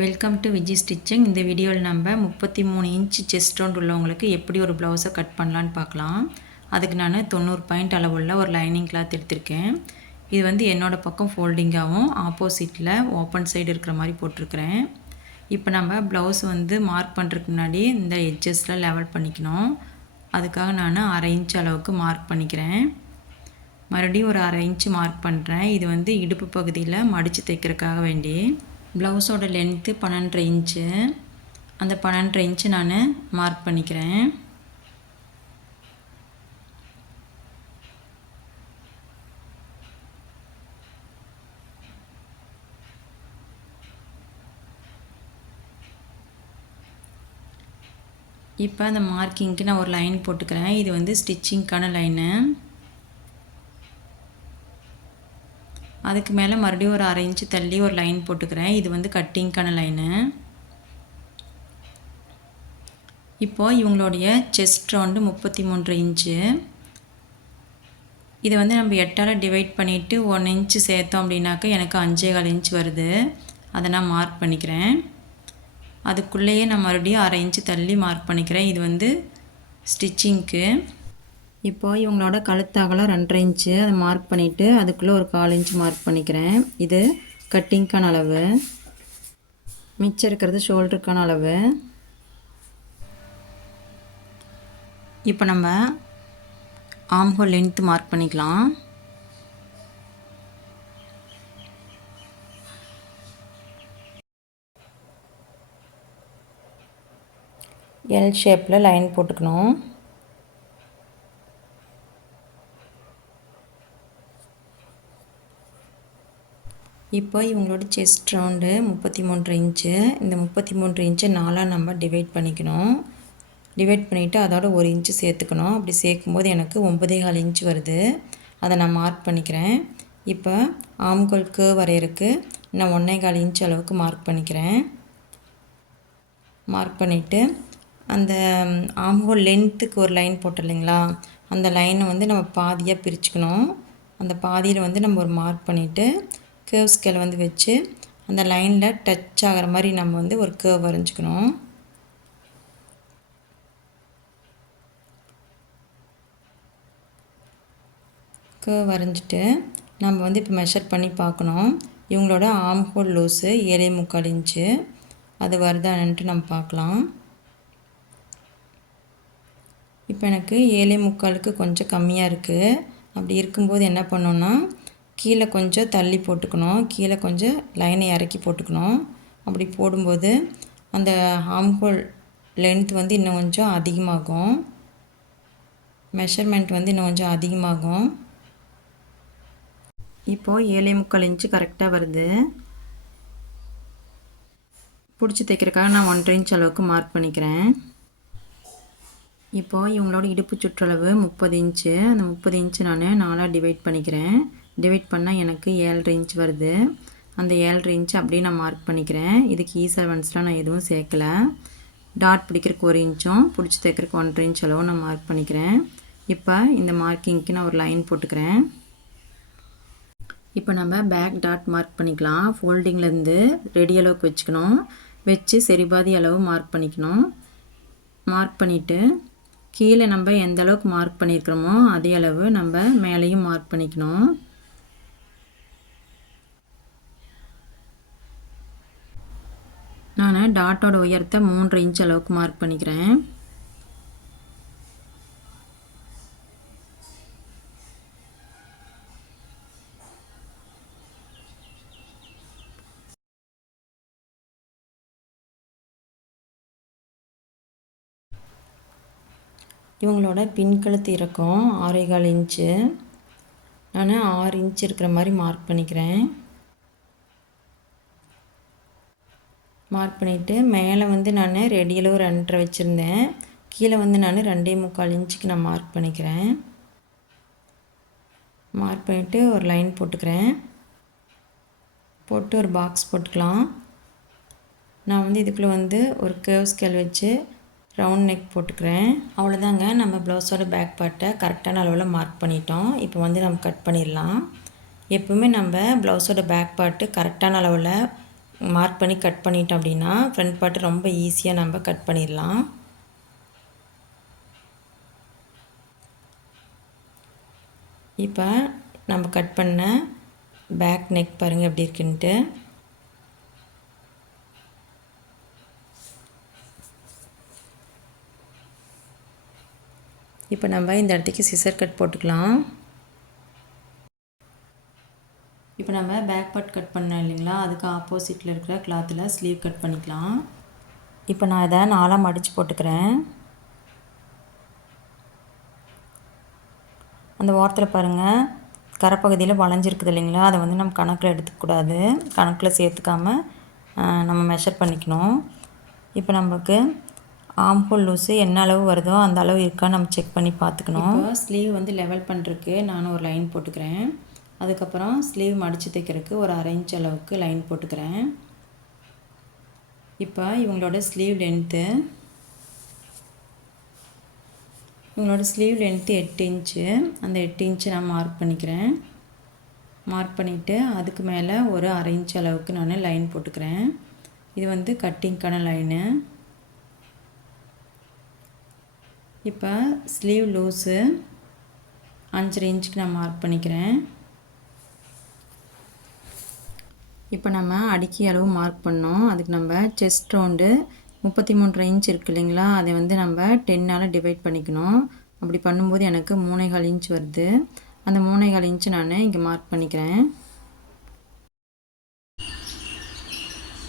Welcome to Viji stitching. இந்த வீடியோவில் நம்ம 33 இன்ச் செஸ்ட் ரவுண்ட் உள்ளவங்களுக்கு எப்படி ஒரு ப்ளவுஸை கட் பண்ணலான்னு பார்க்கலாம். அதுக்கு நான் 90 பாயிண்ட் அளவுள்ள ஒரு லைனிங் கிளாத் எடுத்திருக்கேன். இது வந்து என்னோடய பக்கம் ஃபோல்டிங்காகவும் ஆப்போசிட்டில் ஓப்பன் சைடு இருக்கிற மாதிரி போட்டிருக்கிறேன். இப்போ நம்ம ப்ளவுஸ் வந்து மார்க் பண்ணுறதுக்கு முன்னாடி இந்த எட்ஜஸில் லெவல் பண்ணிக்கணும். அதுக்காக நான் 1/2 இன்ச் அளவுக்கு மார்க் பண்ணிக்கிறேன். மறுபடியும் ஒரு 1/2 இன்ச் மார்க் பண்ணுறேன். இது வந்து இடுப்பு பகுதியில் மடித்து தைக்கிறதுக்காக வேண்டி. ப்ளவுஸோட லென்த்து 12.5 இன்ச்சு. அந்த 12.5 இன்ச்சு நான் மார்க் பண்ணிக்கிறேன். இப்போ அந்த மார்க்கிங்க்கு நான் ஒரு லைன் போட்டுக்கிறேன். இது வந்து ஸ்டிச்சிங்க்கான லைனு. அதுக்கு மேலே மறுபடியும் ஒரு 1/2 இன்ச்சு தள்ளி ஒரு லைன் போட்டுக்கிறேன். இது வந்து கட்டிங்க்கான லைனு. இப்போது இவங்களுடைய செஸ்ட் ரவுண்டு 33 இன்ச்சு. இதை வந்து நம்ம 8ஆல் டிவைட் பண்ணிவிட்டு 1 இன்ச்சு சேர்த்தோம் அப்படின்னாக்கா எனக்கு 5.25 இன்ச் வருது. அதை நான் மார்க் பண்ணிக்கிறேன். அதுக்குள்ளேயே நான் மறுபடியும் 1/2 இன்ச்சு தள்ளி மார்க் பண்ணிக்கிறேன். இது வந்து ஸ்டிச்சிங்க்கு. இப்போது இவங்களோட கழுத்தாகலாம் 2.5 இன்ச்சு. அதை மார்க் பண்ணிவிட்டு அதுக்குள்ளே ஒரு 1/4 இன்ச்சு மார்க் பண்ணிக்கிறேன். இது கட்டிங்க்கான அளவு. மிச்சம் இருக்கிறது ஷோல்டருக்கான அளவு. இப்போ நம்ம ஆம்ஹோல் லென்த்து மார்க் பண்ணிக்கலாம். எல் ஷேப்பில் லைன் போட்டுக்கணும். இப்போ இவங்களோட செஸ்ட் ரவுண்டு 33 இன்ச்சு. இந்த 33 இன்ச்சை 4ஆக நம்ம டிவைட் பண்ணிக்கணும். டிவைட் பண்ணிவிட்டு அதோட 1 இன்ச்சு சேர்த்துக்கணும். அப்படி சேர்க்கும்போது எனக்கு 9.25 இன்ச்சு வருது. அதை நான் மார்க் பண்ணிக்கிறேன். இப்போ ஆம்கோலுக்கு வரையறக்கு நான் 1.25 இன்ச் அளவுக்கு மார்க் பண்ணிக்கிறேன். மார்க் பண்ணிவிட்டு அந்த ஆம்ஹோல் லென்த்துக்கு ஒரு லைன் போட்டோம் இல்லைங்களா, அந்த லைனை வந்து நம்ம பாதியாக பிரிச்சுக்கணும். அந்த பாதியில் வந்து நம்ம ஒரு மார்க் பண்ணிவிட்டு கேர்வ் ஸ்கேல் வந்து வச்சு அந்த லைனில் டச் ஆகிற மாதிரி நம்ம வந்து ஒரு கேர்வ் வரைஞ்சிக்கணும். கேர்வ் வரைஞ்சிட்டு நம்ம வந்து இப்போ மெஷர் பண்ணி பார்க்கணும். இவங்களோட ஆம்ஹோல் லூஸு 7.25 இன்ச்சு. அது வருதான்ட்டு நம்ம பார்க்கலாம். இப்போ எனக்கு 7.25க்கு கொஞ்சம் கம்மியாக இருக்குது. அப்படி இருக்கும்போது என்ன பண்ணோன்னா கீழே கொஞ்சம் தள்ளி போட்டுக்கணும். கீழே கொஞ்சம் லைனை இறக்கி போட்டுக்கணும். அப்படி போடும்போது அந்த ஆம்ஹோல் லென்த் வந்து இன்னும் கொஞ்சம் அதிகமாகும். மெஷர்மெண்ட் வந்து இன்னும் கொஞ்சம் அதிகமாகும். இப்போது 7.25 இன்ச்சு கரெக்டாக வருது. பிடிச்சி தைக்கிறதுக்காக நான் 1.5 இன்ச் அளவுக்கு மார்க் பண்ணிக்கிறேன். இப்போது இவங்களோட இடுப்பு சுற்றளவு 30 இன்ச்சு. அந்த 30 இன்ச்சு நான் 4ஆக டிவைட் பண்ணிக்கிறேன். டிவைட் பண்ணால் எனக்கு 7.5 இன்ச் வருது. அந்த 7.5 இன்ச் அப்படியே நான் மார்க் பண்ணிக்கிறேன். இதுக்கு ஈசவன்ஸ்லாம் நான் எதுவும் சேர்க்கலை. டாட் பிடிக்கிறதுக்கு 1 இன்ச்சும் பிடிச்சி தைக்கிறதுக்கு 1.5 இன்ச் அளவும் நான் மார்க் பண்ணிக்கிறேன். இப்போ இந்த மார்க்கிங்க்கு நான் ஒரு லைன் போட்டுக்கிறேன். இப்போ நம்ம பேக் டாட் மார்க் பண்ணிக்கலாம். ஃபோல்டிங்லேருந்து ரெடி அளவுக்கு வச்சுக்கணும். வச்சு சரிபாதி அளவு மார்க் பண்ணிக்கணும். மார்க் பண்ணிவிட்டு கீழே நம்ம எந்த அளவுக்கு மார்க் பண்ணியிருக்கிறோமோ அதே அளவு நம்ம மேலேயும் மார்க் பண்ணிக்கணும். நான் டாட்டோட உயரத்தை 3.5 இன்ச் அளவுக்கு மார்க் பண்ணிக்கிறேன். இவங்களோட பின்கழுத்து இறக்கம் 6.25 இன்ச்சு. நான் 6 இன்ச் இருக்கிற மாதிரி மார்க் பண்ணிக்கிறேன். மார்க் பண்ணிவிட்டு மேலே வந்து நான் ரெடியில் ஒரு 2.5 வச்சுருந்தேன். கீழே வந்து நான் 2.25 இன்ச்சுக்கு நான் மார்க் பண்ணிக்கிறேன். மார்க் பண்ணிவிட்டு ஒரு லைன் போட்டுக்கிறேன். போட்டு ஒரு பாக்ஸ் போட்டுக்கலாம். நான் வந்து இதுக்குள்ளே வந்து ஒரு கேர்வ் ஸ்கேல் வச்சு ரவுண்ட் நெக் போட்டுக்கிறேன். அவ்வளோதாங்க, நம்ம ப்ளவுஸோட பேக் பார்ட்டை கரெக்டான அளவில் மார்க் பண்ணிட்டோம். இப்போ வந்து நம்ம கட் பண்ணிடலாம். எப்பவுமே நம்ம ப்ளவுஸோட பேக் பார்ட்டு கரெக்டான அளவில் மார்க் பண்ணி கட் பண்ணிட்டோம் அப்படின்னா ஃப்ரண்ட் பார்ட் ரொம்ப ஈஸியாக நம்ம கட் பண்ணிடலாம். இப்போ நம்ம கட் பண்ண பேக் நெக் பாருங்கள் எப்படி இருக்குன்ட்டு. இப்போ நம்ம இந்த இடத்துக்கு சிசர் கட் போட்டுக்கலாம். இப்போ நம்ம பேக் பார்ட் கட் பண்ணோம் இல்லைங்களா, அதுக்கு ஆப்போசிட்டில் இருக்கிற கிளாத்தில் ஸ்லீவ் கட் பண்ணிக்கலாம். இப்போ நான் இதை 4ஆக மடித்து போட்டுக்கிறேன். அந்த ஓரத்தில் பாருங்கள் கரைப்பகுதியில் வளைஞ்சிருக்குது இல்லைங்களா, அதை வந்து நம்ம கணக்கில் எடுத்துக்கூடாது, கணக்கில் சேர்த்துக்காமல் நம்ம மெஷர் பண்ணிக்கணும். இப்போ நமக்கு ஆம்ஹோல் லூஸு என்ன அளவு வருதோ அந்த அளவு இருக்கா நம்ம செக் பண்ணி பார்த்துக்கணும். இப்போ ஸ்லீவ் வந்து லெவல் பண்ணுறதுக்கு நான் ஒரு லைன் போட்டுக்கிறேன். அதுக்கப்புறம் ஸ்லீவ் மடித்து தைக்கிறதுக்கு ஒரு 1/2 இன்ச் அளவுக்கு லைன் போட்டுக்கிறேன். இப்போ இவங்களோட ஸ்லீவ் லென்த்து 8 இன்ச்சு. அந்த 8 இன்ச்சு நான் மார்க் பண்ணிக்கிறேன். மார்க் பண்ணிவிட்டு அதுக்கு மேலே ஒரு 1/2 இன்ச் அளவுக்கு நான் லைன் போட்டுக்கிறேன். இது வந்து கட்டிங்க்கான லைனு. இப்போ ஸ்லீவ் லூஸு 5.5 இன்ச்சுக்கு நான் மார்க் பண்ணிக்கிறேன். இப்போ நம்ம அடிக்கி அளவு மார்க் பண்ணோம். அதுக்கு நம்ம செஸ்ட் ரவுண்டு 33.5 இன்ச் இருக்குது இல்லைங்களா, அதை வந்து நம்ம 10ஆல் டிவைட் பண்ணிக்கணும். அப்படி பண்ணும்போது எனக்கு 3.25 இன்ச் வருது. அந்த 3.25 இன்ச்சு நான் இங்கே மார்க் பண்ணிக்கிறேன்.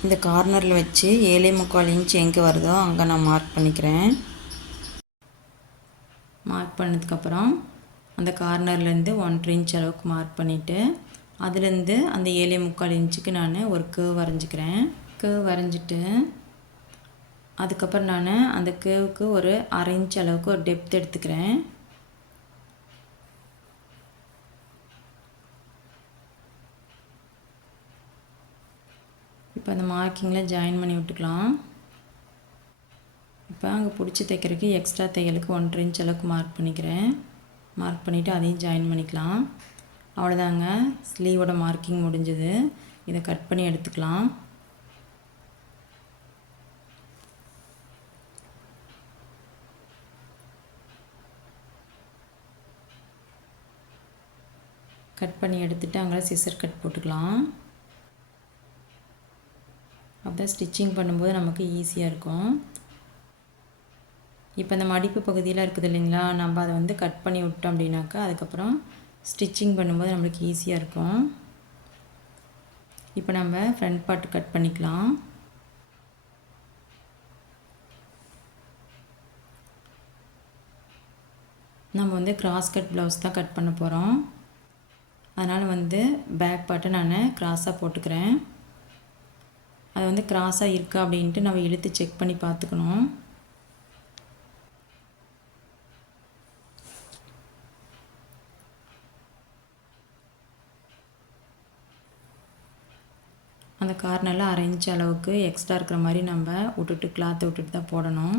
இந்த கார்னரில் வச்சு 7.25 இன்ச் எங்கே வருதோ அங்கே நான் மார்க் பண்ணிக்கிறேன். மார்க் பண்ணதுக்கப்புறம் அந்த கார்னர்லேருந்து 1.5 இன்ச் அளவுக்கு மார்க் பண்ணிவிட்டு அதுலேருந்து அந்த 7.25 இன்ச்சுக்கு நான் ஒரு கேர்வ் வரைஞ்சிக்கிறேன். கேர்வ் வரைஞ்சிட்டு அதுக்கப்புறம் நான் அந்த கேர்வுக்கு ஒரு 1/2 இன்ச் அளவுக்கு ஒரு டெப்த் எடுத்துக்கிறேன். இப்போ அந்த மார்க்கிங்கில் ஜாயின் பண்ணி விட்டுக்கலாம். இப்போ அங்கே பிடிச்சி தைக்கிறதுக்கு எக்ஸ்ட்ரா தையலுக்கு 1.5 இன்ச் அளவுக்கு மார்க் பண்ணிக்கிறேன். மார்க் பண்ணிவிட்டு அதையும் ஜாயின் பண்ணிக்கலாம். அவ்வளோதாங்க, ஸ்லீவோட மார்க்கிங் முடிஞ்சது. இதை கட் பண்ணி எடுத்துக்கலாம். கட் பண்ணி எடுத்துகிட்டு அங்கே சிசர் கட் போட்டுக்கலாம். அப்போ ஸ்டிச்சிங் பண்ணும்போது நமக்கு ஈஸியாக இருக்கும். இப்போ இந்த மடிப்பு பகுதியில் இருக்குது இல்லைங்களா, நம்ம அதை வந்து கட் பண்ணி விட்டோம் அப்படின்னாக்கா அதுக்கப்புறம் ஸ்டிச்சிங் பண்ணும்போது நம்மளுக்கு ஈஸியாக இருக்கும். இப்போ நம்ம ஃப்ரண்ட் பார்ட் கட் பண்ணிக்கலாம். நம்ம வந்து கிராஸ் கட் ப்ளவுஸ் தான் கட் பண்ண போகிறோம். அதனால் வந்து பேக் பார்ட்டை நான் கிராஸாக போட்டுக்கிறேன். அது வந்து கிராஸாக இருக்கா அப்படின்ட்டு நம்ம இழுத்து செக் பண்ணி பார்த்துக்கணும். அந்த கார்னரில் 1/2 இன்ச் அளவுக்கு எக்ஸ்ட்ரா இருக்கிற மாதிரி நம்ம கிளாத்தை விட்டுட்டு தான் போடணும்.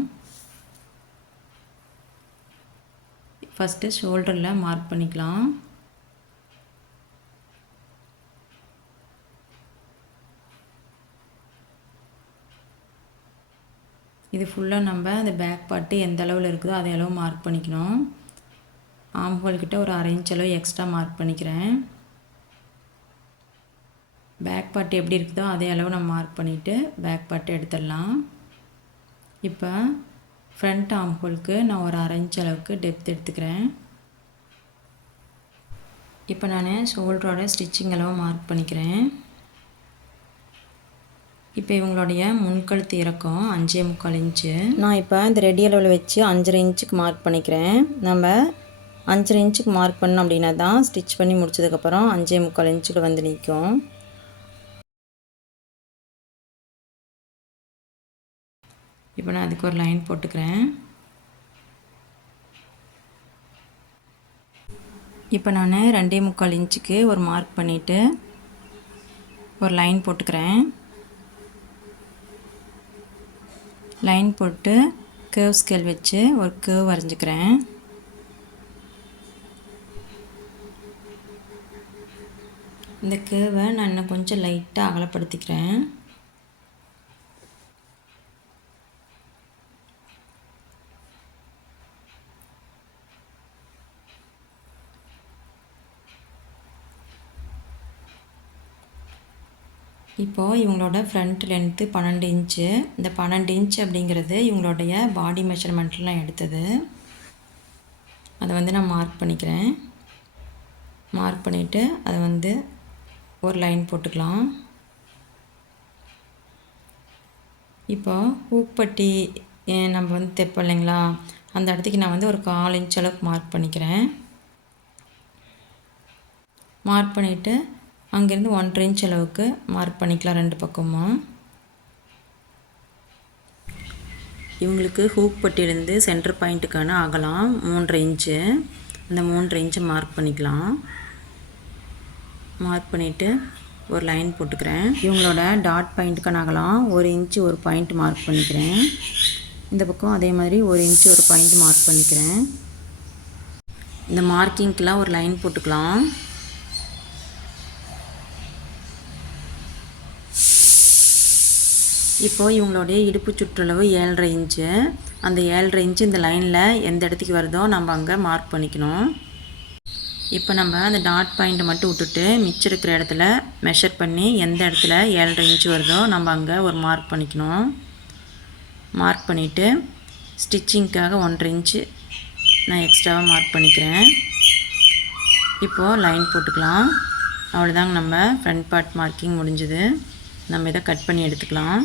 ஃபஸ்ட்டு ஷோல்டரில் மார்க் பண்ணிக்கலாம். இது ஃபுல்லாக நம்ம அந்த பேக் பார்ட்டு எந்த அளவில் இருக்குதோ அதே அளவு மார்க் பண்ணிக்கணும். ஆம்ஹோல்கிட்ட ஒரு 1/2 இன்ச் அளவு எக்ஸ்ட்ரா மார்க் பண்ணிக்கிறேன். பேக் பார்ட் எப்படி இருக்குதோ அதே அளவு நம்ம மார்க் பண்ணிவிட்டு பேக் பார்ட்டு எடுத்துடலாம். இப்போ ஃப்ரண்ட் ஆம்ஹோலுக்கு நான் ஒரு 1/2 இன்ச் அளவுக்கு டெப்த் எடுத்துக்கிறேன். இப்போ நான் ஷோல்டரோட ஸ்டிச்சிங் அளவு மார்க் பண்ணிக்கிறேன். இப்போ இவங்களுடைய முன்கழுத்து இறக்கம் 5.25 இன்ச்சு. நான் இப்போ இந்த ரெடி அளவில் வச்சு 5.5 இன்ச்சுக்கு மார்க் பண்ணிக்கிறேன். நம்ம 5.5 இன்ச்சுக்கு மார்க் பண்ணோம் அப்படின்னா தான் ஸ்டிச் பண்ணி முடிச்சதுக்கப்புறம் 5.25 இன்ச்சுக்கு வந்து நிற்கும். இப்போ நான் அதுக்கு ஒரு லைன் போட்டுக்கிறேன். இப்போ நான் 2.25 இன்ச்சுக்கு ஒரு மார்க் பண்ணிவிட்டு ஒரு லைன் போட்டுக்கிறேன். லைன் போட்டு கேர்வ் ஸ்கேல் வச்சு ஒரு கேர்வ் வரைஞ்சிக்கிறேன். இந்த கேர்வை நான் இன்னும் கொஞ்சம் லைட்டாக அகலப்படுத்திக்கிறேன். இப்போது இவங்களோட ஃப்ரண்ட் லென்த்து 12 இன்ச்சு. இந்த 12 இன்ச் அப்படிங்கிறது இவங்களுடைய பாடி மெஷர்மெண்ட்லாம் எடுத்தது. அதை வந்து நான் மார்க் பண்ணிக்கிறேன். மார்க் பண்ணிவிட்டு அதை வந்து ஒரு லைன் போட்டுக்கலாம். இப்போ ஹூக் பட்டி நம்ம வந்து தைப்போம் இல்லைங்களா, அந்த இடத்துக்கு நான் வந்து ஒரு 1/4 இன்ச் அளவுக்கு மார்க் பண்ணிக்கிறேன். மார்க் பண்ணிவிட்டு அங்கேருந்து 1/2 இன்ச் அளவுக்கு மார்க் பண்ணிக்கலாம் 2 பக்கமும். இவங்களுக்கு ஹூக் பட்டியிலேருந்து சென்டர் பாயிண்ட்டுக்கான அகலம் 3.5 இன்ச்சு. அந்த 3.5 இன்ச்சை மார்க் பண்ணிக்கலாம். மார்க் பண்ணிவிட்டு ஒரு லைன் போட்டுக்கிறேன். இவங்களோட டாட் பாயிண்ட்டுக்கான அகலம் 1 இன்ச்சு ஒரு பாயிண்ட் மார்க் பண்ணிக்கிறேன். இந்த பக்கம் அதே மாதிரி 1 இன்ச்சு ஒரு பாயிண்ட் மார்க் பண்ணிக்கிறேன். இந்த மார்க்கிங்க்கெலாம் ஒரு லைன் போட்டுக்கலாம். இப்போது இவங்களுடைய இடுப்பு சுற்றளவு 7.5 இன்ச்சு. அந்த 7.5 இன்ச்சு இந்த லைனில் எந்த இடத்துக்கு வருதோ நம்ம அங்கே மார்க் பண்ணிக்கணும். இப்போ நம்ம அந்த டாட் பாயிண்ட்டை மட்டும் விட்டுட்டு மிச்சம் இருக்கிற இடத்துல மெஷர் பண்ணி எந்த இடத்துல 7.5 இன்ச்சு வருதோ நம்ம அங்கே ஒரு மார்க் பண்ணிக்கணும். மார்க் பண்ணிவிட்டு ஸ்டிச்சிங்க்காக 1.5 இன்ச்சு நான் எக்ஸ்ட்ராவாக மார்க் பண்ணிக்கிறேன். இப்போது லைன் போட்டுக்கலாம். அவ்வளோதாங்க, நம்ம ஃப்ரண்ட் பார்ட் மார்க்கிங் முடிஞ்சுது. நம்ம இதை கட் பண்ணி எடுத்துக்கலாம்.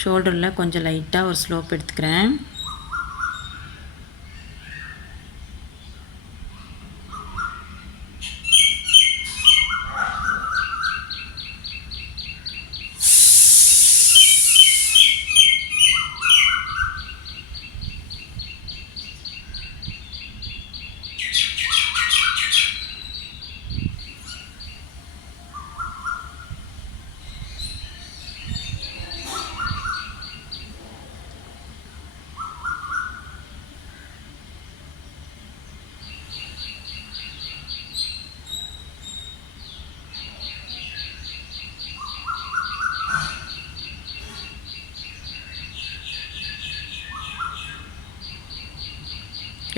ஷோல்டரில் கொஞ்சம் லைட்டாக ஒரு ஸ்லோப் எடுத்துக்கிறேன்.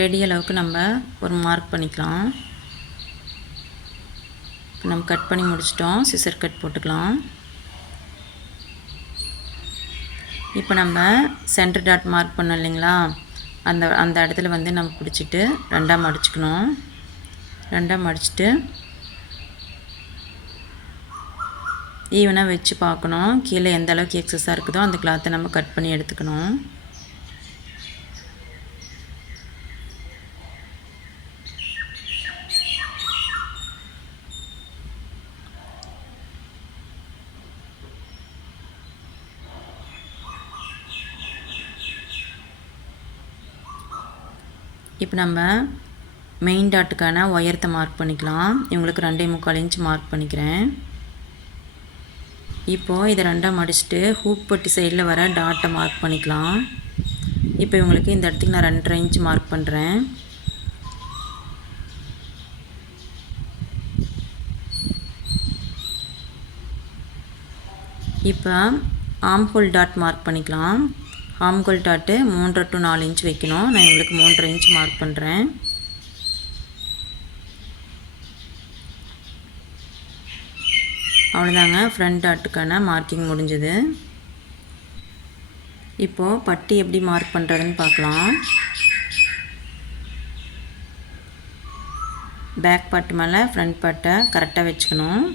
ரெடி அளவுக்கு நம்ம ஒரு மார்க் பண்ணிக்கலாம். இப்போ நம்ம கட் பண்ணி முடிச்சிட்டோம். சிசர் கட் போட்டுக்கலாம். இப்போ நம்ம சென்டர் டாட் மார்க் பண்ணோம் இல்லைங்களா, அந்த இடத்துல வந்து நம்ம பிடிச்சிட்டு 2ஆக மடிச்சுக்கணும். 2ஆக மடிச்சுட்டு ஈவனாக வச்சு பார்க்கணும். கீழே எந்த அளவுக்கு எக்ஸஸாக இருக்குதோ அந்த கிளாத்தை நம்ம கட் பண்ணி எடுத்துக்கணும். இப்போ நம்ம மெயின் டாட்டுக்கான உயரத்தை மார்க் பண்ணிக்கலாம். இவங்களுக்கு 2.25 இன்ச் மார்க் பண்ணிக்கிறேன். இப்போது இதை 2ஆக மடிச்சுட்டு ஹூக் பட்டி சைடில் வர டாட்டை மார்க் பண்ணிக்கலாம். இப்போ இவங்களுக்கு இந்த இடத்துக்கு நான் 2.5 இன்ச் மார்க் பண்ணுறேன். இப்போ ஆம்ஹோல் டாட் மார்க் பண்ணிக்கலாம். ஆம்ஹோல் டாட்டு 3 to 4 இன்ச் வைக்கணும். நான் இவங்களுக்கு 3.5 இன்ச் மார்க் பண்ணுறேன். அவ்வளோதாங்க, ஃப்ரண்ட் டாட்டுக்கான மார்க்கிங் முடிஞ்சது. இப்போது பட்டி எப்படி மார்க் பண்ணுறதுன்னு பார்க்கலாம். பேக் பார்ட் மேலே ஃப்ரண்ட் பார்ட்டை கரெக்டாக வச்சுக்கணும்.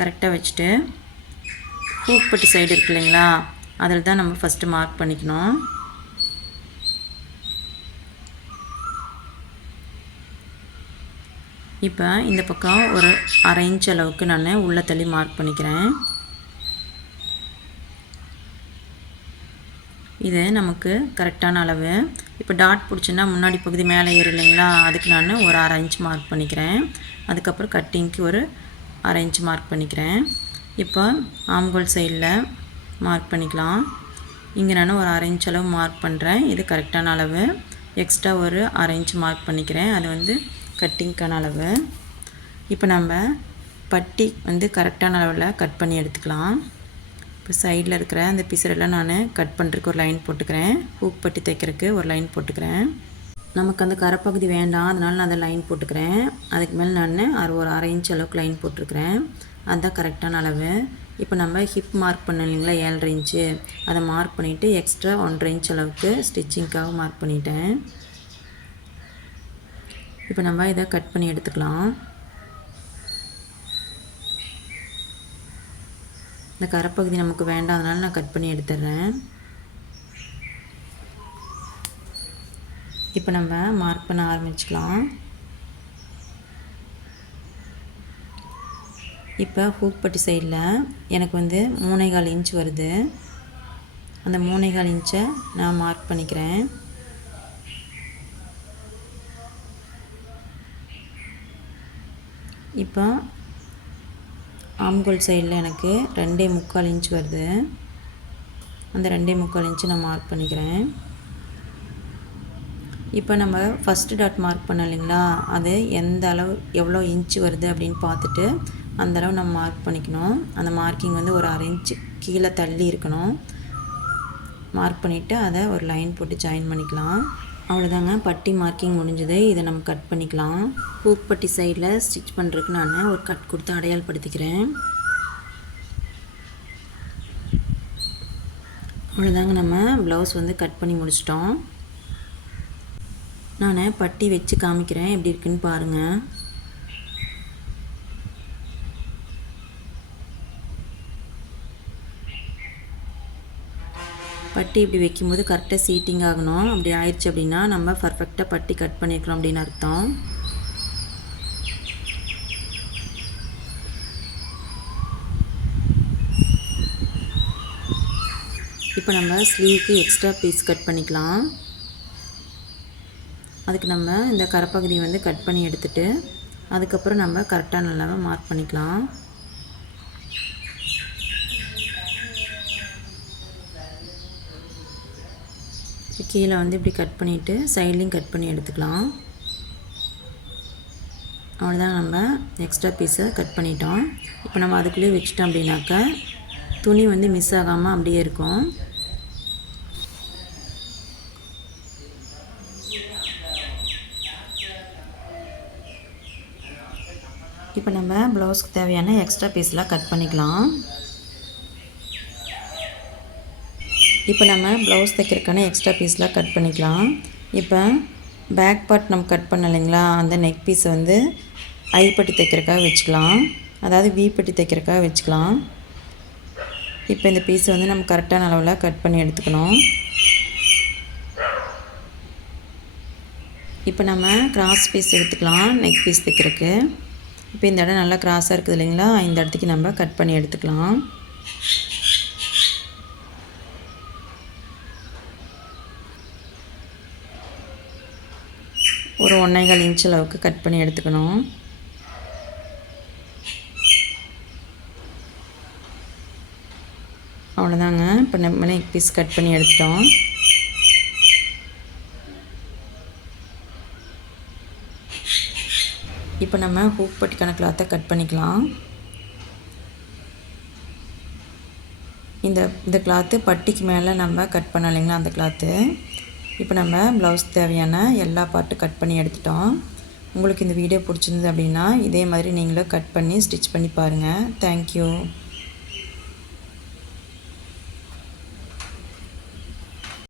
கரெக்டாக வச்சுட்டு ஹூக் பட்டி சைடு இருக்கு இல்லைங்களா, அதில் தான் நம்ம ஃபஸ்ட்டு மார்க் பண்ணிக்கணும். இப்போ இந்த பக்கம் ஒரு 1/2 இன்ச் அளவுக்கு நான் உள்ளே தள்ளி மார்க் பண்ணிக்கிறேன். இது நமக்கு கரெக்டான அளவு. இப்போ டாட் பிடிச்சுன்னா முன்னாடி பகுதி மேலே ஏறும் இல்லைங்களா, அதுக்கு நான் ஒரு 1/2 இன்ச் மார்க் பண்ணிக்கிறேன். அதுக்கப்புறம் கட்டிங்க்கு ஒரு 1/2 இன்ச் மார்க் பண்ணிக்கிறேன். இப்போ ஆம்ஹோல் சைடில் மார்க் பண்ணிக்கலாம். இங்கே நான் ஒரு 1/2 இன்ச் அளவு மார்க் பண்ணுறேன். இது கரெக்டான அளவு. எக்ஸ்ட்ரா ஒரு 1/2 இன்ச் மார்க் பண்ணிக்கிறேன். அது வந்து கட்டிங்க்கான அளவு. இப்போ நம்ம பட்டி வந்து கரெக்டான அளவில் கட் பண்ணி எடுத்துக்கலாம். இப்போ சைடில் இருக்கிற அந்த பிசரெல்லாம் நான் கட் பண்ணுறதுக்கு ஒரு லைன் போட்டுக்கிறேன். ஹூக் பட்டி தைக்கிறதுக்கு ஒரு லைன் போட்டுக்கிறேன். நமக்கு அந்த கரைப்பகுதி வேண்டாம், அதனால் நான் அதை லைன் போட்டுக்கிறேன். அதுக்கு மேலே நான் ஒரு 1/2 இன்ச் அளவுக்கு லைன் போட்டிருக்கிறேன். அதுதான் கரெக்டான அளவு. இப்போ நம்ம ஹிப் மார்க் பண்ணோம் இல்லைங்களா, 7.5 இன்ச்சு, அதை மார்க் பண்ணிவிட்டு எக்ஸ்ட்ரா 1.5 இன்ச் அளவுக்கு ஸ்டிச்சிங்க்காக மார்க் பண்ணிட்டேன். இப்போ நம்ம இதை கட் பண்ணி எடுத்துக்கலாம். இந்த கரைப்பகுதி நமக்கு வேண்டாம், அதனால் நான் கட் பண்ணி எடுத்துடுறேன். இப்போ நம்ம மார்க் பண்ண ஆரம்பிச்சுக்கலாம். இப்போ ஹூக் பட்டி சைடில் எனக்கு 3.25 இன்ச் வருது. அந்த 3.25 இன்ச்சை நான் மார்க் பண்ணிக்கிறேன். இப்போ ஆம்கோல் சைடில் எனக்கு 2.25 இன்ச் வருது. அந்த 2.25 இன்ச்சு நான் மார்க் பண்ணிக்கிறேன். இப்போ நம்ம ஃபஸ்ட்டு டாட் மார்க் பண்ணோம் இல்லைங்களா, அது எந்த அளவு எவ்வளோ இன்ச்சு வருது அப்படின்னு பார்த்துட்டு அந்த அளவு நம்ம மார்க் பண்ணிக்கணும். அந்த மார்க்கிங் ஒரு 1/2 இன்ச்சு கீழே தள்ளி இருக்கணும். மார்க் பண்ணிவிட்டு அதை ஒரு லைன் போட்டு ஜாயின் பண்ணிக்கலாம். அவ்வளோதாங்க, பட்டி மார்க்கிங் முடிஞ்சது. இதை நம்ம கட் பண்ணிக்கலாம். ஹூக் பட்டி சைடில் ஸ்டிச் பண்ணுறதுக்கு நான் ஒரு கட் கொடுத்து அடையாளப்படுத்திக்கிறேன். அவ்வளோதாங்க, நம்ம ப்ளவுஸ் கட் பண்ணி முடிச்சிட்டோம். நான் பட்டி வச்சு காமிக்கிறேன், எப்படி இருக்குன்னு பாருங்கள். பட்டி இப்படி வைக்கும்போது கரெக்டாக சீட்டிங் ஆகணும். அப்படி ஆயிடுச்சு அப்படின்னா நம்ம பர்ஃபெக்டாக பட்டி கட் பண்ணியிருக்கிறோம் அப்படின்னு அர்த்தம். இப்போ நம்ம ஸ்லீவுக்கு எக்ஸ்ட்ரா பீஸ் கட் பண்ணிக்கலாம். அதுக்கு நம்ம இந்த கரைப்பகுதி கட் பண்ணி எடுத்துட்டு அதுக்கப்புறம் நம்ம கரெக்டாக நல்லாவே மார்க் பண்ணிக்கலாம். கீழே இப்படி கட் பண்ணிவிட்டு சைட்லேயும் கட் பண்ணி எடுத்துக்கலாம். அவ்வளோதான், நம்ம எக்ஸ்ட்ரா பீஸை கட் பண்ணிட்டோம். இப்போ நம்ம அதுக்குள்ளேயே வச்சிட்டோம் அப்படின்னாக்கா துணி மிஸ் ஆகாமல் அப்படியே இருக்கும். இப்போ நம்ம ப்ளவுஸ்க்கு தேவையான எக்ஸ்ட்ரா பீஸ்லாம் கட் பண்ணிக்கலாம். இப்போ நம்ம ப்ளவுஸ் தைக்கிறதுக்கான எக்ஸ்ட்ரா பீஸ்லாம் கட் பண்ணிக்கலாம். இப்போ பேக் பார்ட் நம்ம கட் பண்ண இல்லைங்களா, அந்த நெக் பீஸை ஐ பட்டி தைக்கிறதுக்காக வச்சுக்கலாம். அதாவது வி பட்டி தைக்கிறதுக்காக வச்சுக்கலாம். இப்போ இந்த பீஸை நம்ம கரெக்டான அளவில் கட் பண்ணி எடுத்துக்கணும். இப்போ நம்ம கிராஸ் பீஸ் எடுத்துக்கலாம் நெக் பீஸ் தைக்கிறதுக்கு. இப்போ இந்த இடம் நல்லா கிராஸாக இருக்குது இல்லைங்களா, இந்த இடத்துக்கு நம்ம கட் பண்ணி எடுத்துக்கலாம். ஒரு 1.25 இன்ச் அளவுக்கு கட் பண்ணி எடுத்துக்கணும். அவ்வளோதாங்க, இப்போ நம்ம நெக் பீஸ் கட் பண்ணி எடுத்துட்டோம். இப்போ நம்ம ஹூக் பட்டிக்கான கிளாத்தை கட் பண்ணிக்கலாம். இந்த கிளாத்து பட்டிக்கு மேலே நம்ம கட் பண்ண இல்லைங்களா, அந்த கிளாத்து. இப்போ நம்ம ப்ளவுஸ் தேவையான எல்லா பார்ட்டும் கட் பண்ணி எடுத்துட்டோம். உங்களுக்கு இந்த வீடியோ பிடிச்சிருந்தது அப்படின்னா இதே மாதிரி நீங்களும் கட் பண்ணி ஸ்டிச் பண்ணி பாருங்கள். தேங்க்யூ.